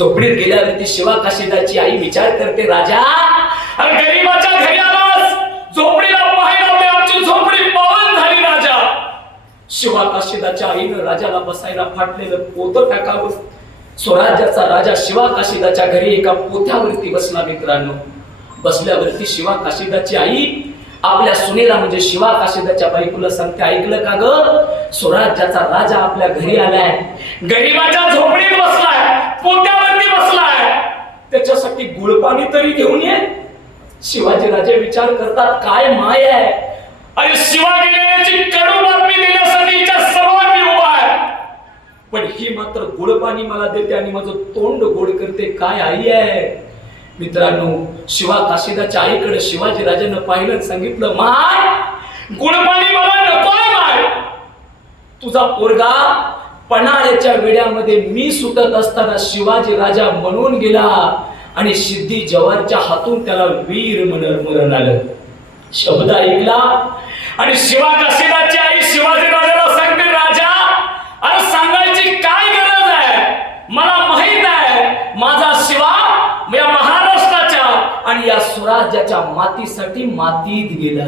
झोपडीत गेल्यावरती शिवा काशीदाची आई विचार करते राजा गरीबाच्या घरी आलास. झोपडीला पाहायला आमची झोपडी झाली राजा. शिवा काशीदाच्या आईनं राजाला बसायला फाटलेलं पोतं टाकावं. स्वराज्याचा राजा शिवा काशीदाच्या घरी एका पोथ्यावरती बसला मित्रांनो. बसल्यावरती शिवा काशीदाची आई आपल्या सुनेला म्हणजे शिवा काशीदाच्या बायकोला सांगते ऐकलं का ग? स्वराज्याचा राजा आपल्या घरी आलाय. गरीबाच्या झोपडीत बसलाय. पोत्या त्याच्यासाठी गुळपाणी तरी घेऊन ये. शिवाजी राजे विचार करतात काय माय आहे? अरे शिवा कडू बातमी देण्यासाठी समोर मी उभा आहे. पण ही मात्र गोड पाणी मला देते आणि माझं तोंड गोड करते. काय आई आहे? मित्रांनो शिवा काशीदाच्या आईकडे शिवाजी राजानं पाहिलं सांगितलं माय गोड पाणी मला नकोय माय. तुझा पोरगा पन्हाळ्याच्या वेड्यामध्ये मी सुटत असताना शिवाजी राजा म्हणून गेला. आणि सिद्धी जवानच्या हातून त्याला वीर मरण आलं. शब्द ऐकला आणि शिवा काशीदाची आई शिवाजी राजाला सांगते राजा अरे सांगायची काय गरज आहे? मला माहीत आहे माझा शिवा या महाराष्ट्राच्या आणि या स्वराज्याच्या मातीसाठी मातीत गेला.